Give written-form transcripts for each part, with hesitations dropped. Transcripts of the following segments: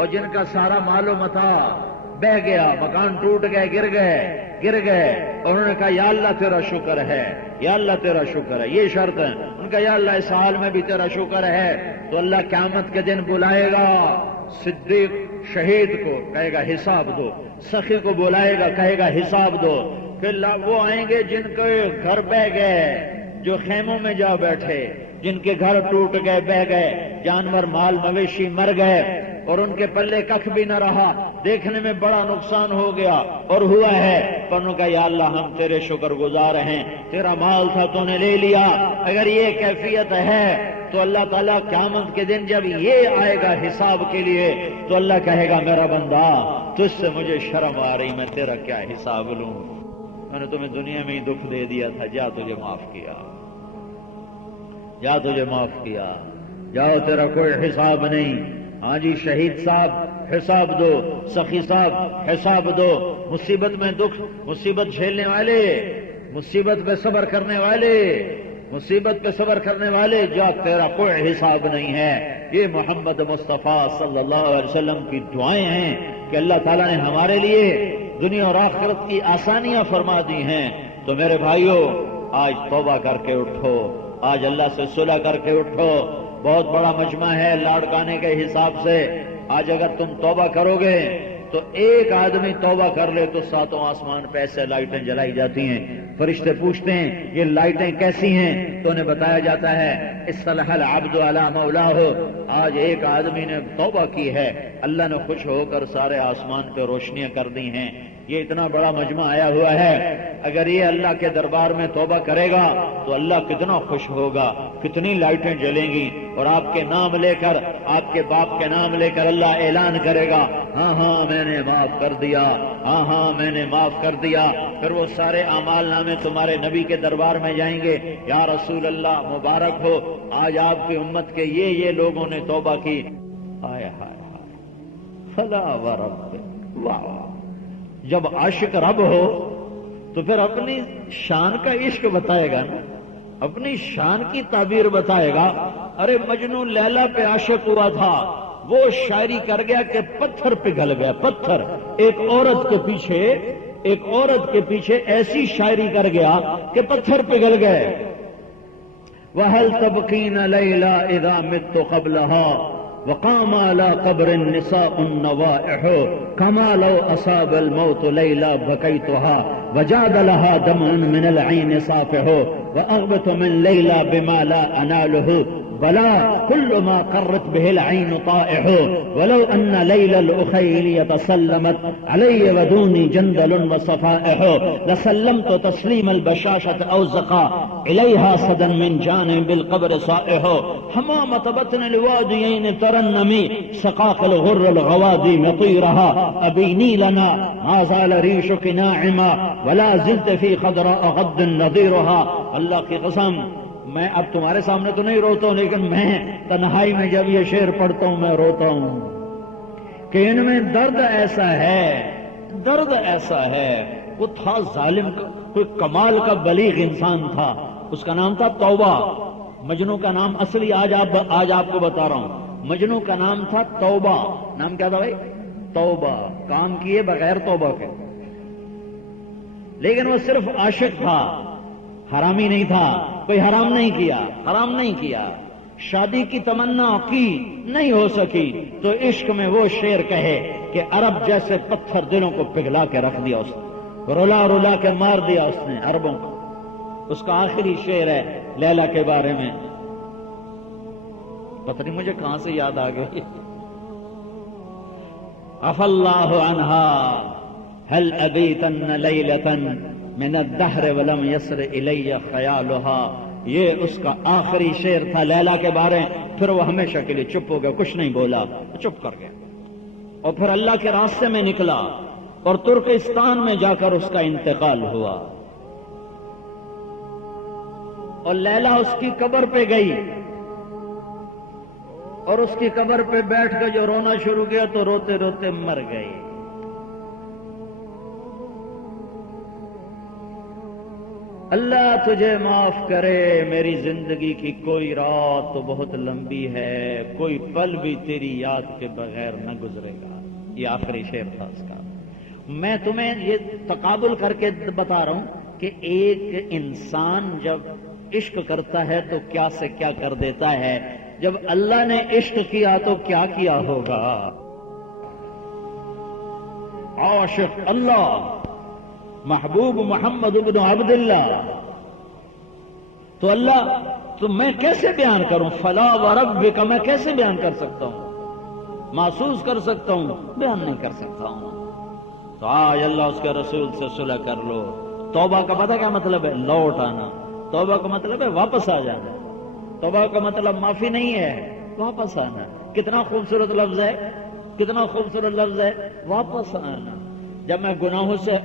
اور جن کا سارا مال و متاع بہ گیا، مکان ٹوٹ گئے، گر گئے، اور انہوں نے کہا یا اللہ تیرا شکر ہے، یا اللہ تیرا شکر ہے، یہ شرط ہے ان کا، یا اللہ اس حال میں بھی تیرا شکر ہے، تو اللہ قیامت کے دن بلائے گا صدیق شہید کو، کہے گا حساب دو، سخی کو بلائے گا، کہے گا حساب دو، پھر وہ آئیں گے جن کے گھر بہ گئے، جو خیموں میں جا بیٹھے، جن کے گھر ٹوٹ گئے، بہ گئے، جانور مال مویشی مر گئے اور ان کے پلے ککھ بھی نہ رہا، دیکھنے میں بڑا نقصان ہو گیا اور ہوا ہے، پر انہوں نے کہا یا اللہ ہم تیرے شکر گزار ہیں، تیرا مال تھا تو نے لے لیا۔ اگر یہ کیفیت ہے تو اللہ تعالیٰ قیامت کے دن جب یہ آئے گا حساب کے لیے تو اللہ کہے گا میرا بندہ تجھ سے مجھے شرم آ رہی، میں تیرا کیا حساب لوں، میں نے تمہیں دنیا میں ہی دکھ دے دیا تھا، جا تجھے معاف کیا، جا تجھے معاف کیا، جاؤ تیرا کوئی حساب نہیں۔ ہاں جی شہید صاحب حساب دو، سخی صاحب حساب دو، مصیبت میں دکھ، مصیبت جھیلنے والے، مصیبت پہ صبر کرنے والے، مصیبت پہ صبر کرنے والے، جا تیرا کوئی حساب نہیں ہے۔ یہ محمد مصطفیٰ صلی اللہ علیہ وسلم کی دعائیں ہیں کہ اللہ تعالیٰ نے ہمارے لیے دنیا اور آخرت کی آسانیاں فرما دی ہیں۔ تو میرے بھائیوں آج توبہ کر کے اٹھو، آج اللہ سے صلح کر کے اٹھو، بہت بڑا مجمع ہے لاڑکانے کے حساب سے، آج اگر تم توبہ کرو گے تو ایک آدمی توبہ کر لے تو ساتوں آسمان پہ ایسے لائٹیں جلائی جاتی ہیں، فرشتے پوچھتے ہیں یہ لائٹیں کیسی ہیں تو انہیں بتایا جاتا ہے اصطلح العبد علی مولاه، آج ایک آدمی نے توبہ کی ہے، اللہ نے خوش ہو کر سارے آسمان پہ روشنیاں کر دی ہیں۔ یہ اتنا بڑا مجمع آیا ہوا ہے، اگر یہ اللہ کے دربار میں توبہ کرے گا تو اللہ کتنا خوش ہوگا، کتنی لائٹیں جلیں گی، اور آپ کے نام لے کر، آپ کے باپ کے نام لے کر اللہ اعلان کرے گا ہاں ہاں میں نے معاف کر دیا، ہاں ہاں میں نے معاف کر دیا۔ پھر وہ سارے اعمال نامے تمہارے نبی کے دربار میں جائیں گے، یا رسول اللہ مبارک ہو آج آپ کی امت کے یہ لوگوں نے توبہ کی۔ ہائے ہائے ہائے، فلا ورب، واہ، جب عاشق رب ہو تو پھر اپنی شان کا عشق بتائے گا نا، اپنی شان کی تعبیر بتائے گا۔ ارے مجنو لیلا پہ عاشق ہوا تھا، وہ شاعری کر گیا کہ پتھر پگھل گیا، پتھر، ایک عورت کے پیچھے ایسی شاعری کر گیا کہ پتھر پگھل گئے۔ وَهَلْ تَبْقِينَ لَيْلَا إِذَا مِتُّ قَبْلَهَا وقام على قبر النساء النوائح كما لو أصاب الموت ليلى بكيتها وجاد لها دمع من العين صافح وأغبت من ليلى بما لا أناله بلا كل ما قرت به العين طائح ولو أن ليلى الأخيل تسلمت علي ودوني جندل وصفائح لسلمت تسليم البشاشة أو زقا إليها صدا من جانب القبر صائح حمامة بطن الواديين ترنمي سقاق الغر الغوادي مطيرها أبيني لنا ما زال ريشك ناعما ولا زلت في خضراء غد نظيرها۔ اللہ کی قسم میں اب تمہارے سامنے تو نہیں روتا ہوں، لیکن میں تنہائی میں جب یہ شعر پڑھتا ہوں میں روتا ہوں کہ ان میں درد ایسا ہے، درد ایسا ہے۔ وہ تھا ظالم، کوئی کمال کا بلیغ انسان تھا، اس کا نام تھا توبہ۔ مجنو کا نام اصلی آج آپ کو بتا رہا ہوں، مجنو کا نام تھا توبہ۔ نام کیا تھا بھائی؟ توبہ، کام کیے بغیر توبہ کے، لیکن وہ صرف عاشق تھا، حرامی نہیں تھا، کوئی حرام نہیں کیا، حرام نہیں کیا، شادی کی تمنا کی نہیں ہو سکی تو عشق میں وہ شعر کہے کہ عرب جیسے پتھر دلوں کو پگھلا کے رکھ دیا اس نے، رلا رلا کے مار دیا اس نے عربوں کو۔ اس کا آخری شعر ہے لیلا کے بارے میں، پتہ نہیں مجھے کہاں سے یاد آ گئی، عفا اللہ عنہا هل ابیتن لیلتن من الدہر ولم یسر الی خیالها۔ یہ اس کا آخری شعر تھا لیلا کے بارے۔ پھر وہ ہمیشہ کے لیے چپ ہو گیا، کچھ نہیں بولا، چپ کر گیا، اور پھر اللہ کے راستے میں نکلا اور ترکستان میں جا کر اس کا انتقال ہوا، اور لیلا اس کی قبر پہ گئی اور اس کی قبر پہ بیٹھ کر جو رونا شروع کیا تو روتے روتے مر گئی۔ اللہ تجھے معاف کرے، میری زندگی کی کوئی رات تو بہت لمبی ہے، کوئی پل بھی تیری یاد کے بغیر نہ گزرے گا۔ یہ آخری شعر تھا اس کا۔ میں تمہیں یہ تقابل کر کے بتا رہا ہوں کہ ایک انسان جب عشق کرتا ہے تو کیا سے کیا کر دیتا ہے، جب اللہ نے عشق کیا تو کیا کیا ہوگا۔ عاشق اللہ محبوب محمد بن عبداللہ، تو اللہ تو میں کیسے بیان کروں، فلا وربک میں کیسے بیان کر سکتا ہوں، محسوس کر سکتا ہوں، بیان نہیں کر سکتا ہوں۔ تو آج اللہ اس کے رسول سے صلح کر لو۔ توبہ کا پتہ کیا مطلب ہے؟ لوٹ آنا۔ توبہ کا مطلب ہے واپس آ جانا۔ توبہ کا مطلب معافی نہیں ہے، واپس آنا۔ کتنا خوبصورت لفظ ہے، کتنا خوبصورت لفظ ہے، واپس آنا۔ جب میں گناہوں سے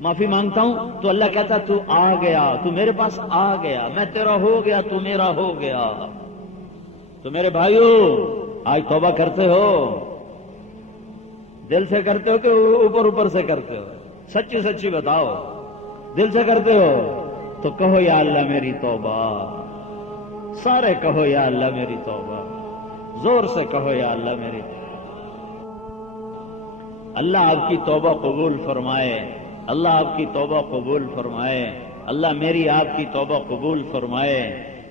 معافی مانگتا ہوں تو اللہ کہتا تو آ گیا، تو میرے پاس آ گیا، میں تیرا ہو گیا، تو میرا ہو گیا۔ تو میرے بھائیو آج توبہ کرتے ہو؟ دل سے کرتے ہو کہ اوپر اوپر سے کرتے ہو؟ سچی سچی بتاؤ، دل سے کرتے ہو تو کہو یا اللہ میری توبہ، سارے کہو یا اللہ میری توبہ، زور سے کہو یا اللہ میری توبہ۔ اللہ آپ کی توبہ قبول فرمائے، اللہ آپ کی توبہ قبول فرمائے، اللہ میری آپ کی توبہ قبول فرمائے۔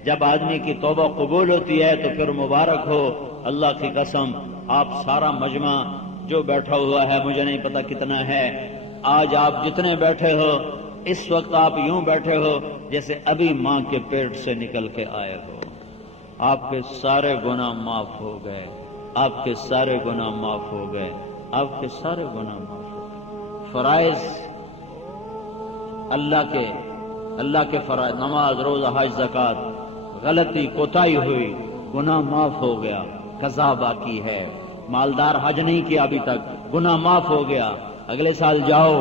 جب آدمی کی توبہ قبول ہوتی ہے تو پھر مبارک ہو۔ اللہ کی قسم آپ سارا مجمع جو بیٹھا ہوا ہے، مجھے نہیں پتا کتنا ہے، آج آپ جتنے بیٹھے ہو اس وقت آپ یوں بیٹھے ہو جیسے ابھی ماں کے پیٹ سے نکل کے آئے ہو۔ آپ کے سارے گناہ معاف ہو گئے، آپ کے سارے گناہ معاف ہو گئے، آپ کے سارے گناہ معاف ہو گئے۔ فرائض اللہ کے فرائض، نماز، روزہ، حج، زکوٰۃ، غلطی کوتاہی ہوئی، گناہ معاف ہو گیا، قضا باقی ہے۔ مالدار حج نہیں کیا ابھی تک، گناہ معاف ہو گیا، اگلے سال جاؤ۔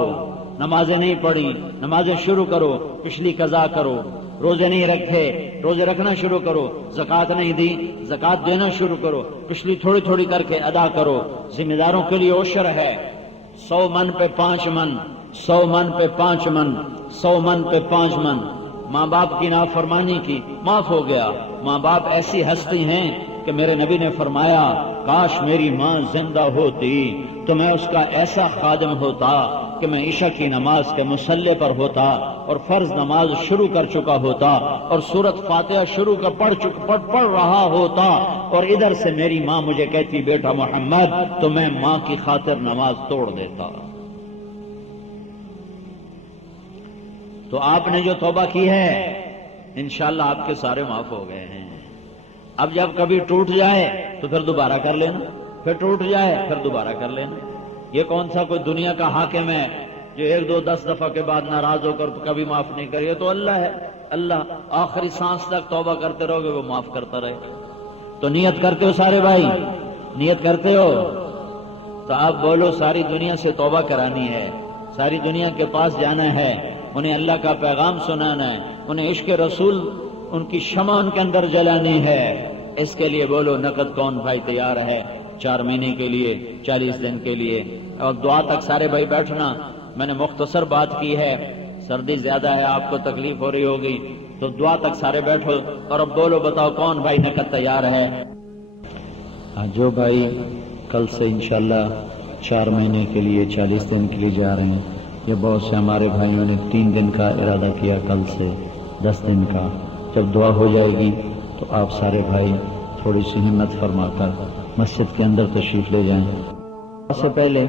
نمازیں نہیں پڑھی، نمازیں شروع کرو، پچھلی قضا کرو۔ روزے نہیں رکھے، روزے رکھنا شروع کرو۔ زکوٰۃ نہیں دی، زکوٰۃ دینا شروع کرو، پچھلی تھوڑی تھوڑی کر کے ادا کرو۔ ذمہ داروں کے لیے عشر ہے، 100 من پہ 5 من، 100 من پہ 5 من، 100 من پہ 5 من۔ ماں باپ کی نافرمانی کی، معاف ہو گیا۔ ماں باپ ایسی ہستی ہیں کہ میرے نبی نے فرمایا کاش میری ماں زندہ ہوتی تو میں اس کا ایسا خادم ہوتا کہ میں عشاء کی نماز کے مصلی پر ہوتا اور فرض نماز شروع کر چکا ہوتا اور سورت فاتحہ شروع کر پڑھ رہا ہوتا، اور ادھر سے میری ماں مجھے کہتی بیٹا محمد، تو میں ماں کی خاطر نماز توڑ دیتا۔ تو آپ نے جو توبہ کی ہے انشاءاللہ آپ کے سارے معاف ہو گئے ہیں۔ اب جب کبھی ٹوٹ جائے تو پھر دوبارہ کر لینا، پھر ٹوٹ جائے پھر دوبارہ کر لینا۔ یہ کون سا کوئی دنیا کا حاکم ہے جو 1 2 10 دفعہ کے بعد ناراض ہو کر کبھی معاف نہیں کرے؟ یہ تو اللہ ہے۔ اللہ آخری سانس تک توبہ کرتے رہو گے، وہ معاف کرتا رہے گا۔ تو نیت کرتے ہو سارے بھائی؟ نیت کرتے ہو تو آپ بولو ساری دنیا سے توبہ کرانی ہے، ساری دنیا کے پاس جانا ہے، انہیں اللہ کا پیغام سنانا ہے، انہیں عشق رسول ان کی شمع ان کے اندر جلانی ہے۔ اس کے لیے بولو نقد کون بھائی تیار ہے 4 مہینے کے لیے، 40 دن کے لیے؟ اور دعا تک سارے بھائی بیٹھنا۔ میں نے مختصر بات کی ہے، سردی زیادہ ہے، آپ کو تکلیف ہو رہی ہوگی، تو دعا تک سارے بیٹھو اور اب بولو بتاؤ کون بھائی نقد تیار ہے؟ جو بھائی کل سے انشاءاللہ 4 مہینے کے لیے 40 دن کے لیے جا رہے ہیں، یہ بہت سے ہمارے بھائیوں نے 3 دن کا ارادہ کیا، کل سے 10 دن کا۔ جب دعا ہو جائے گی تو آپ سارے بھائی تھوڑی سی ہمت فرما کر مسجد کے اندر تشریف لے جائیں۔ اس سے پہلے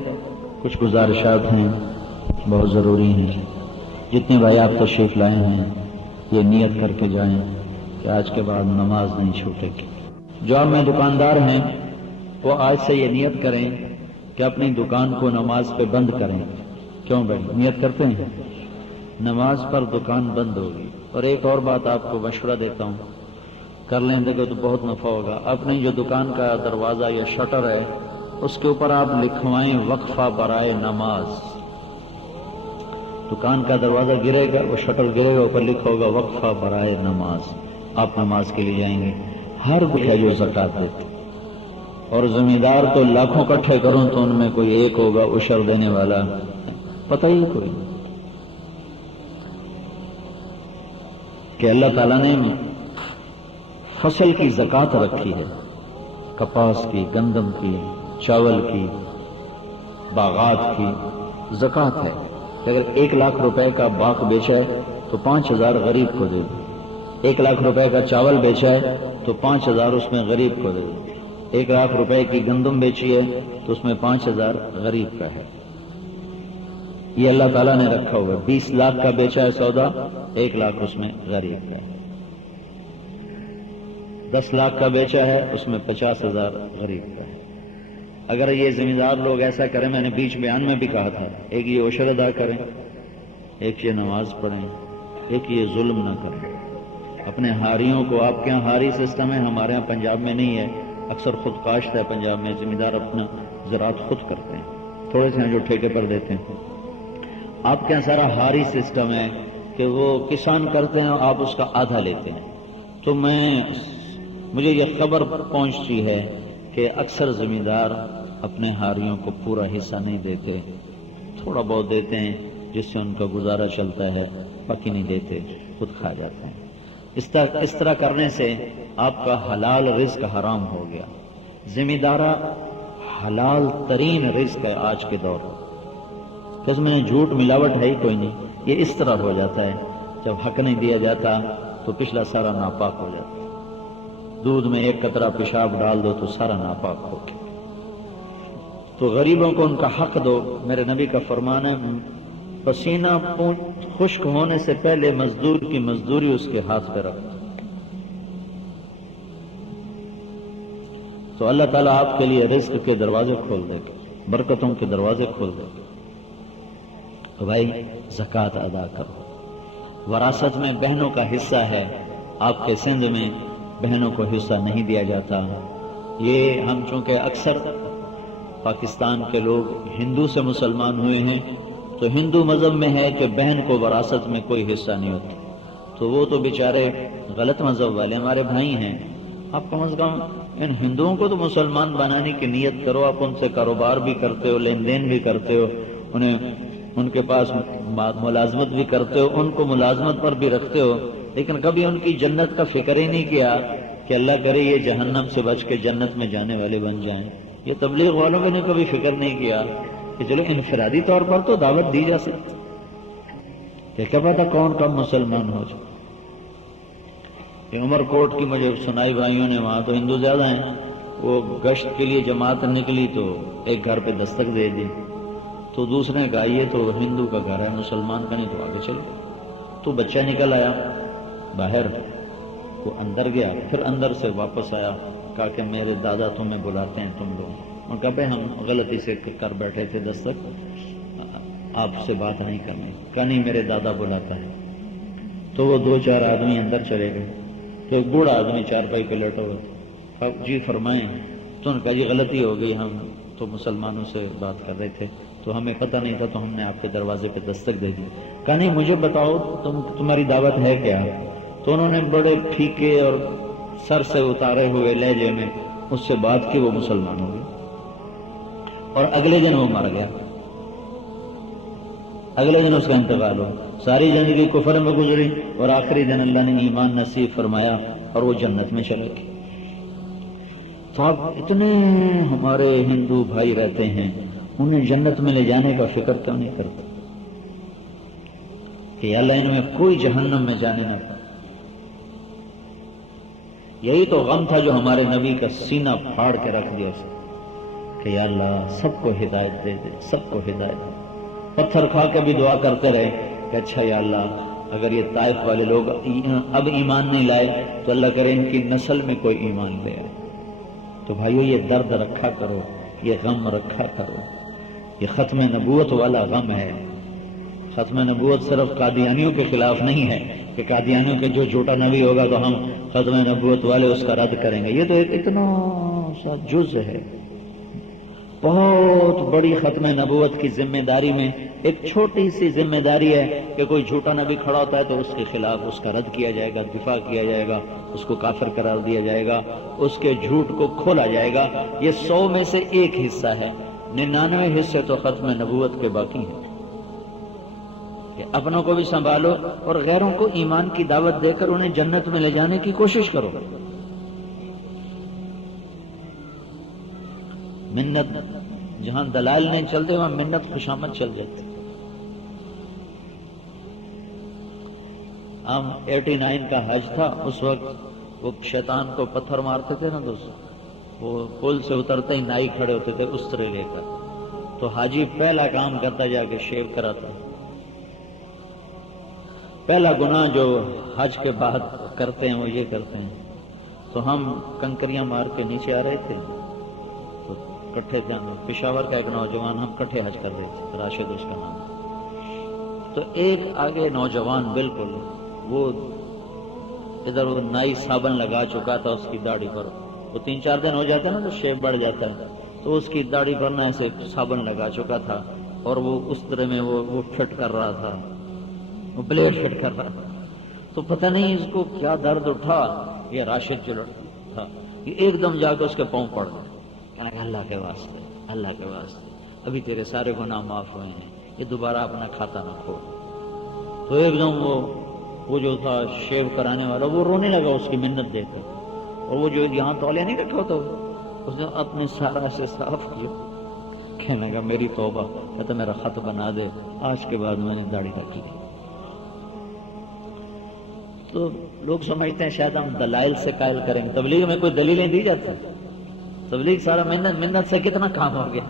کچھ گزارشات ہیں، بہت ضروری ہیں۔ جتنے بھائی آپ تشریف لائے ہیں یہ نیت کر کے جائیں کہ آج کے بعد نماز نہیں چھوٹے گی۔ جو آپ میں دکاندار ہیں وہ آج سے یہ نیت کریں کہ اپنی دکان کو نماز پہ بند کریں۔ کیوں بھائی نیت کرتے ہیں؟ نماز پر دکان بند ہوگی۔ اور ایک اور بات آپ کو مشورہ دیتا ہوں، کر لیں دیکھو تو بہت نفع ہوگا۔ اپنی جو دکان کا دروازہ یا شٹر ہے اس کے اوپر آپ لکھوائیں وقفہ برائے نماز۔ دکان کا دروازہ گرے گا، وہ شٹر گرے گا، اوپر لکھا ہوگا وقفہ برائے نماز۔ آپ نماز کے لیے جائیں گے۔ ہر کوئی ہے جو زکوٰۃ دیتے، اور زمیندار تو لاکھوں اکٹھے کروں تو ان میں کوئی ایک ہوگا عشر دینے والا، پتہ ہی کوئی۔ کہ اللہ تعالیٰ نے فصل کی زکوٰۃ رکھی ہے، کپاس کی، گندم کی، چاول کی، باغات کی زکوٰۃ ہے کہ اگر 1 لاکھ روپے کا باغ بیچا ہے تو 5,000 غریب کو دے دو، 1 لاکھ روپے کا چاول بیچا ہے تو 5,000 اس میں غریب کو دے دو، 1 لاکھ روپے کی گندم بیچی ہے تو اس میں 5,000 غریب کا ہے۔ یہ اللہ تعالیٰ نے رکھا ہوا ہے۔ 20 لاکھ کا بیچا ہے سودا، 1 لاکھ اس میں غریب کا ہے۔ 10 لاکھ کا بیچا ہے اس میں 50,000 غریب کا ہے۔ اگر یہ زمیندار لوگ ایسا کریں، میں نے بیچ بیان میں بھی کہا تھا، ایک یہ عشر ادا کریں، ایک یہ نماز پڑھیں، ایک یہ ظلم نہ کریں اپنے ہاریوں کو۔ آپ کے یہاں ہاری سسٹم ہے، ہمارے یہاں پنجاب میں نہیں ہے، اکثر خود کاشت ہے پنجاب میں، زمیندار اپنا زراعت خود کرتے ہیں، تھوڑے سے ہیں جو ٹھیکے پر دیتے ہیں۔ آپ کے یہاں سارا ہاری سسٹم ہے کہ وہ کسان کرتے ہیں اور آپ اس کا آدھا لیتے ہیں۔ تو مجھے یہ خبر پہنچتی ہے کہ اکثر زمیندار اپنے ہاریوں کو پورا حصہ نہیں دیتے، تھوڑا بہت دیتے ہیں جس سے ان کا گزارا چلتا ہے، باقی نہیں دیتے، خود کھا جاتے ہیں۔ اس طرح کرنے سے آپ کا حلال رزق حرام ہو گیا۔ زمیندارہ حلال ترین رزق ہے آج کے دور میں، کہ اس میں جھوٹ ملاوٹ ہے ہی کوئی نہیں۔ یہ اس طرح ہو جاتا ہے جب حق نہیں دیا جاتا تو پچھلا سارا ناپاک ہو جاتا ہے۔ دودھ میں 1 قطرہ پیشاب ڈال دو تو سارا ناپاک ہو گیا۔ تو غریبوں کو ان کا حق دو۔ میرے نبی کا فرمان ہے، پسینہ خشک ہونے سے پہلے مزدور کی مزدوری اس کے ہاتھ پہ رکھ۔ تو اللہ تعالیٰ آپ کے لیے رزق کے دروازے کھول دے گا، برکتوں کے دروازے کھول دے گا۔ تو بھائی زکوٰۃ ادا کرو۔ وراثت میں بہنوں کا حصہ ہے، آپ کے سندھ میں بہنوں کو حصہ نہیں دیا جاتا۔ یہ ہم چونکہ اکثر پاکستان کے لوگ ہندو سے مسلمان ہوئے ہیں، تو ہندو مذہب میں ہے کہ بہن کو وراثت میں کوئی حصہ نہیں ہوتا، تو وہ تو بیچارے غلط مذہب والے ہمارے بھائی ہیں۔ آپ کم از کم ان ہندوؤں کو تو مسلمان بنانے کی نیت کرو، آپ ان سے کاروبار بھی کرتے ہو، لین دین بھی کرتے ہو، ان کے پاس ملازمت بھی کرتے ہو، ان کو ملازمت پر بھی رکھتے ہو، لیکن کبھی ان کی جنت کا فکر ہی نہیں کیا کہ اللہ کرے یہ جہنم سے بچ کے جنت میں جانے والے بن جائیں۔ یہ تبلیغ والوں نے کبھی فکر نہیں کیا کہ چلو انفرادی طور پر تو دعوت دی جا سکتی، کہ کیا پتہ کون کب مسلمان ہو جائے۔ کہ عمر کوٹ کی مجھے سنائی بھائیوں نے، وہاں تو ہندو زیادہ ہیں، وہ گشت کے لیے جماعت نکلی تو ایک گھر پہ دستک دے دی، تو دوسرے نے کہا یہ تو ہندو کا گھر ہے، مسلمان کا نہیں، تو آگے چلو۔ تو بچہ نکل آیا باہر، وہ اندر گیا، پھر اندر سے واپس آیا، کہا کہ میرے دادا تمہیں بلاتے ہیں تم لوگ۔ اور کہا بھائی ہم غلطی سے کر بیٹھے تھے دستک، آپ سے بات نہیں کرنی۔ کہا نہیں میرے دادا بلاتا ہے۔ تو وہ 2-4 آدمی اندر چلے گئے، تو ایک بوڑھا آدمی چارپائی پہ لیٹا ہوا تھا۔ جی فرمائیں۔ تو انہوں نے کہا جی غلطی ہو گئی، ہم تو مسلمانوں سے بات کر رہے تھے، تو ہمیں پتہ نہیں تھا، تو ہم نے آپ کے دروازے پہ دستک دے دی۔ کہا نہیں مجھے بتاؤ تمہاری دعوت ہے کیا؟ تو انہوں نے بڑے پھیکے اور سر سے اتارے ہوئے لہجے میں اس سے بات کی، وہ مسلمان ہو گیا، اور اگلے دن وہ مر گیا، اگلے دن اس کا انتقال ہو۔ ساری زندگی کفر میں گزری اور آخری دن اللہ نے ایمان نصیب فرمایا اور وہ جنت میں چلے گئے۔ تو اب اتنے ہمارے ہندو بھائی رہتے ہیں، انہیں جنت میں لے جانے کا فکر کیوں نہیں کرتے کہ اللہ ان میں کوئی جہنم میں جانے نہ پائے۔ یہی تو غم تھا جو ہمارے نبی کا سینہ پھاڑ کے رکھ دیا کہ یا اللہ سب کو ہدایت دے دے، سب کو ہدایت دے۔ پتھر کھا کے بھی دعا کرتے رہے کہ اچھا یا اللہ اگر یہ طائف والے لوگ اب ایمان نہیں لائے تو اللہ کرے ان کی نسل میں کوئی ایمان لے آئے۔ تو بھائیو یہ درد رکھا کرو، یہ غم رکھا کرو، یہ ختم نبوت والا غم ہے۔ ختم نبوت صرف قادیانیوں کے خلاف نہیں ہے کہ قادیانیوں کے جو جھوٹا نبی ہوگا تو ہم ختم نبوت والے اس کا رد کریں گے۔ یہ تو ایک اتنا سا جز ہے، بہت بڑی ختم نبوت کی ذمہ داری میں ایک چھوٹی سی ذمہ داری ہے کہ کوئی جھوٹا نبی کھڑا ہوتا ہے تو اس کے خلاف اس کا رد کیا جائے گا، دفاع کیا جائے گا، اس کو کافر قرار دیا جائے گا، اس کے جھوٹ کو کھولا جائے گا۔ یہ 100 میں سے ایک حصہ ہے، 99 حصے تو ختم نبوت کے باقی ہیں۔ کہ اپنوں کو بھی سنبھالو اور غیروں کو ایمان کی دعوت دے کر انہیں جنت میں لے جانے کی کوشش کرو. منت جہاں دلال نہیں چلتے وہاں منت خوشامد چل جاتی. ہم 89 کا حج تھا، اس وقت وہ شیطان کو پتھر مارتے تھے نا دوست، وہ پل سے اترتے ہی نائی کھڑے ہوتے تھے استرے لے کر، تو حاجی پہلا کام کرتا جا کے شیو کراتا. پہلا گناہ جو حج کے بعد کرتے ہیں وہ یہ کرتے ہیں. تو ہم کنکریاں مار کے نیچے آ رہے تھے، تو کٹھے پشاور کا ایک نوجوان، ہم کٹھے حج کر رہے تھے، راشد اس کا نام. تو ایک آگے نوجوان بالکل وہ ادھر وہ نائی صابن لگا چکا تھا اس کی داڑھی پر. وہ 3-4 دن ہو جاتا ہے نا تو شیپ بڑھ جاتا ہے، تو اس کی داڑھی پر نا ایسے صابن لگا چکا تھا اور وہ اس طرح میں وہ فٹ کر رہا تھا، وہ بلیڈ فٹ کر رہا تھا. تو پتہ نہیں اس کو کیا درد اٹھا، یہ راشد جو تھا یہ ایک دم جا کے اس کے پاؤں پڑ گئے. کہا کہ اللہ کے واسطے، اللہ کے واسطے ابھی تیرے سارے گناہ معاف ہوئے ہیں، یہ دوبارہ اپنا کھاتا نہ کھول. تو ایک دم وہ جو تھا شیو کرانے والا وہ رونے لگا اس کی منت دے کر. اور وہ جو یہاں تولیہ نہیں رکھا ہوتا اس نے اپنے سارا سے صاف کیا. کہنے لگا میری توبہ، کہتا میرا خط بنا دے، آج کے بعد میں نے داڑھی رکھ لی. تو لوگ سمجھتے ہیں شاید ہم دلائل سے قائل کریں گے. تبلیغ میں کوئی دلیلیں دی جاتی ہیں؟ تبلیغ سارا منت سے کتنا کام ہو گیا.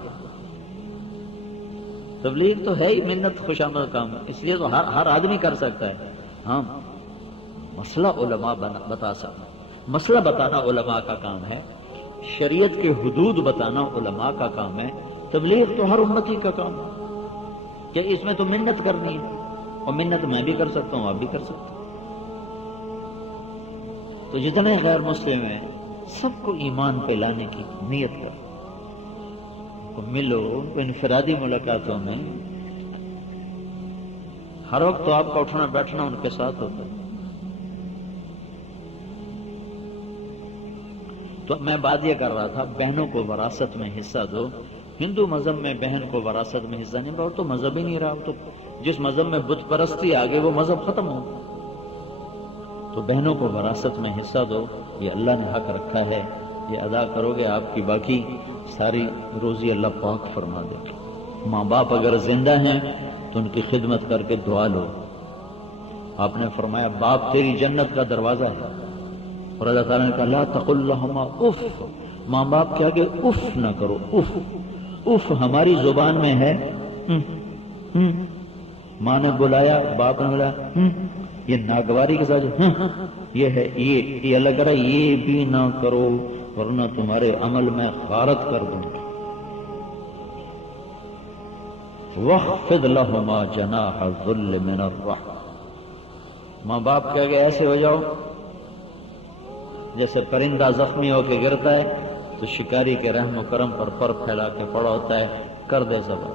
تبلیغ تو ہے ہی منت خوشامد کام، اس لیے تو ہر آدمی کر سکتا ہے. ہاں مسئلہ علماء بتا سکتا، مسئلہ بتانا علماء کا کام ہے، شریعت کے حدود بتانا علماء کا کام ہے. تبلیغ تو ہر امتی کا کام ہے کہ اس میں تو منت کرنی ہے، اور منت میں بھی کر سکتا ہوں، آپ بھی کر سکتے ہیں. تو جتنے غیر مسلم ہیں سب کو ایمان پہ لانے کی نیت کرو، ان کو ملو، ان کو انفرادی ملاقاتوں میں. ہر وقت تو آپ کا اٹھنا بیٹھنا ان کے ساتھ ہوتا ہے. تو میں بات یہ کر رہا تھا بہنوں کو وراثت میں حصہ دو. ہندو مذہب میں بہن کو وراثت میں حصہ نہیں، تو مذہب ہی نہیں رہا. تو جس مذہب میں بت پرستی آگے وہ مذہب ختم ہو. تو بہنوں کو وراثت میں حصہ دو، یہ اللہ نے حق رکھا ہے، یہ ادا کرو گے آپ کی باقی ساری روزی اللہ پاک فرما دے. ماں باپ اگر زندہ ہیں تو ان کی خدمت کر کے دعا لو. آپ نے فرمایا باپ تیری جنت کا دروازہ ہے، اور اللہ تعالیٰ نے کہا لا تقل لہما اف، ماں باپ کے آگے اف نہ کرو. اف اف ہماری زبان میں ہے ماں نے بلایا، باپ نے بلایا، یہ ناگواری کے ساتھ یہ ہے، یہ اللہ کرا یہ بھی نہ کرو ورنہ تمہارے عمل میں غارت کر دوں. وَاخْفِضْ لَهُمَا جَنَاحَ الذُّلِّ مِنَ الرَّحْمَةِ، ماں باپ کہہ گئے ایسے ہو جاؤ جیسے پرندہ زخمی ہو کے گرتا ہے تو شکاری کے رحم و کرم پر پر پھیلا کے پڑا ہوتا ہے، کر دے صبر.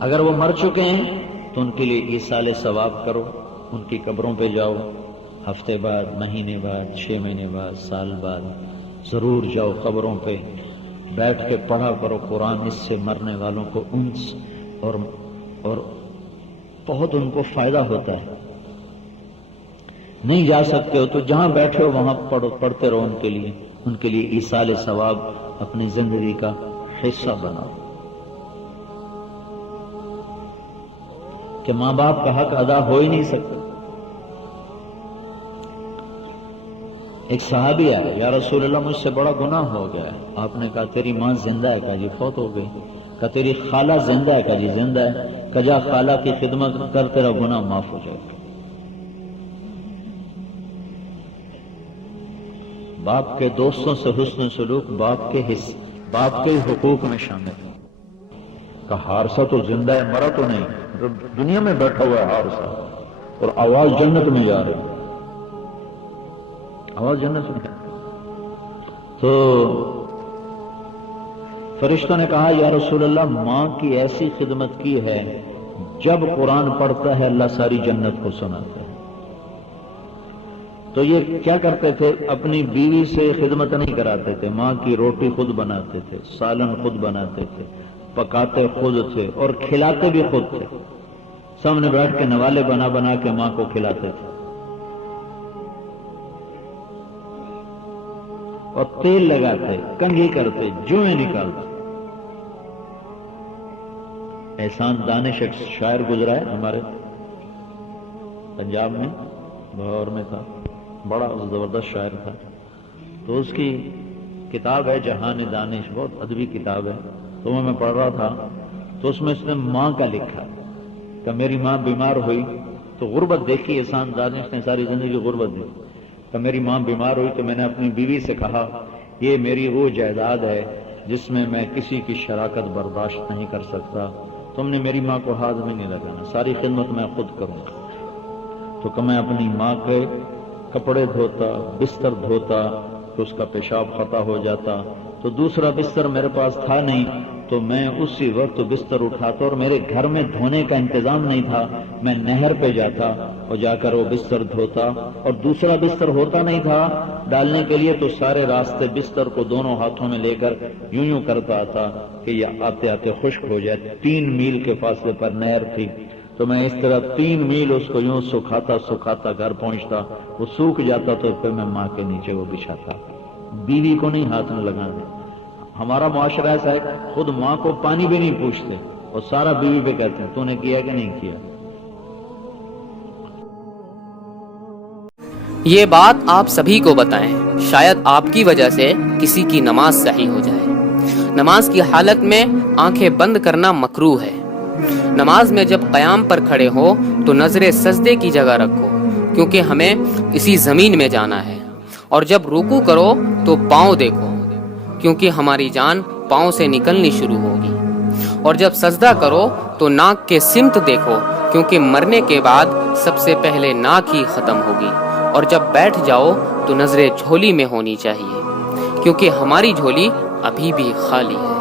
اگر وہ مر چکے ہیں تو ان کے لیے ایصال ثواب کرو، ان کی قبروں پہ جاؤ، ہفتے بعد، مہینے بعد، 6 مہینے بعد، سال بعد ضرور جاؤ قبروں پہ، بیٹھ کے پڑھا کرو قرآن. اس سے مرنے والوں کو انس اور بہت ان کو فائدہ ہوتا ہے. نہیں جا سکتے ہو تو جہاں بیٹھے ہو وہاں پڑھتے رہو ان کے لیے ایصال ثواب اپنی زندگی کا حصہ بناؤ. کہ ماں باپ کا حق ادا ہو ہی نہیں سکتا. ایک صحابی آیا، یا رسول اللہ مجھ سے بڑا گناہ ہو گیا ہے. آپ نے کہا تیری ماں زندہ ہے؟ کہا جی فوت ہو گئی. کہا تیری خالہ زندہ ہے؟ کہا جی زندہ ہے. کہا جا خالہ کی خدمت کر، تیرا گناہ معاف ہو جائے گا. باپ کے دوستوں سے حسن سلوک باپ کے حقوق میں شامل ہے. کہا حارثہ تو زندہ ہے، مرا تو نہیں، دنیا میں بیٹھا ہوا ہے حارثہ، اور آواز جنت میں جا رہی ہے، آواز جنت میں. تو فرشتوں نے کہا یا رسول اللہ ماں کی ایسی خدمت کی ہے جب قرآن پڑھتا ہے اللہ ساری جنت کو سناتا ہے. تو یہ کیا کرتے تھے؟ اپنی بیوی سے خدمت نہیں کراتے تھے، ماں کی روٹی خود بناتے تھے، سالن خود بناتے تھے، پکاتے خود تھے اور کھلاتے بھی خود تھے۔ سامنے بیٹھ کے نوالے بنا بنا کے ماں کو کھلاتے تھے اور تیل لگاتے، کنگھی کرتے، جوئیں نکالتے۔ احسان دانش ایک شاعر گزرا ہے ہمارے پنجاب میں، لاہور میں تھا، بڑا زبردست شاعر تھا۔ تو اس کی کتاب ہے جہان دانش، بہت ادبی کتاب ہے، تو میں پڑھ رہا تھا تو اس میں اس نے ماں کا لکھا کہ میری ماں بیمار ہوئی تو غربت دیکھی، احسان دانش نے ساری زندگی غربت دیکھی، کہ میری ماں بیمار ہوئی تو میں نے اپنی بیوی سے کہا یہ میری وہ جائیداد ہے جس میں میں کسی کی شراکت برداشت نہیں کر سکتا، تم نے میری ماں کو ہاتھ بھی نہیں لگانا، ساری خدمت میں خود کروں۔ تو کہ میں اپنی ماں کے کپڑے دھوتا، بستر دھوتا، تو اس کا پیشاب خطا ہو جاتا تو دوسرا بستر میرے پاس تھا نہیں، تو میں اسی وقت بستر اٹھاتا، اور میرے گھر میں دھونے کا انتظام نہیں تھا، میں نہر پہ جاتا اور جا کر وہ بستر دھوتا، اور دوسرا بستر ہوتا نہیں تھا ڈالنے کے لیے، تو سارے راستے بستر کو دونوں ہاتھوں میں لے کر یوں یوں کرتا آتا کہ یہ آتے آتے خشک ہو جائے۔ 3 میل کے فاصلے پر نہر تھی، تو میں اس طرح 3 میل اس کو یوں سکھاتا سکھاتا گھر پہنچتا، وہ سوکھ جاتا تو پھر میں ماں کے نیچے وہ بچھاتا۔ بیوی کو نہیں ہاتھ میں لگانے۔ ہمارا معاشرہ ایسا ہے، خود ماں کو پانی بھی نہیں پوچھتے اور سارا بیوی پہ کہتے ہیں تو نے کیا کہ نہیں کیا۔ یہ بات آپ سبھی کو بتائیں، شاید آپ کی وجہ سے کسی کی نماز صحیح ہو جائے۔ نماز کی حالت میں آنکھیں بند کرنا مکروہ ہے۔ نماز میں جب قیام پر کھڑے ہو تو نظریں سجدے کی جگہ رکھو، کیونکہ ہمیں اسی زمین میں جانا ہے، اور جب رکوع کرو تو پاؤں دیکھو، کیونکہ ہماری جان پاؤں سے نکلنی شروع ہوگی، اور جب سجدہ کرو تو ناک کے سمت دیکھو، کیونکہ مرنے کے بعد سب سے پہلے ناک ہی ختم ہوگی، اور جب بیٹھ جاؤ تو نظریں جھولی میں ہونی چاہیے، کیونکہ ہماری جھولی ابھی بھی خالی ہے۔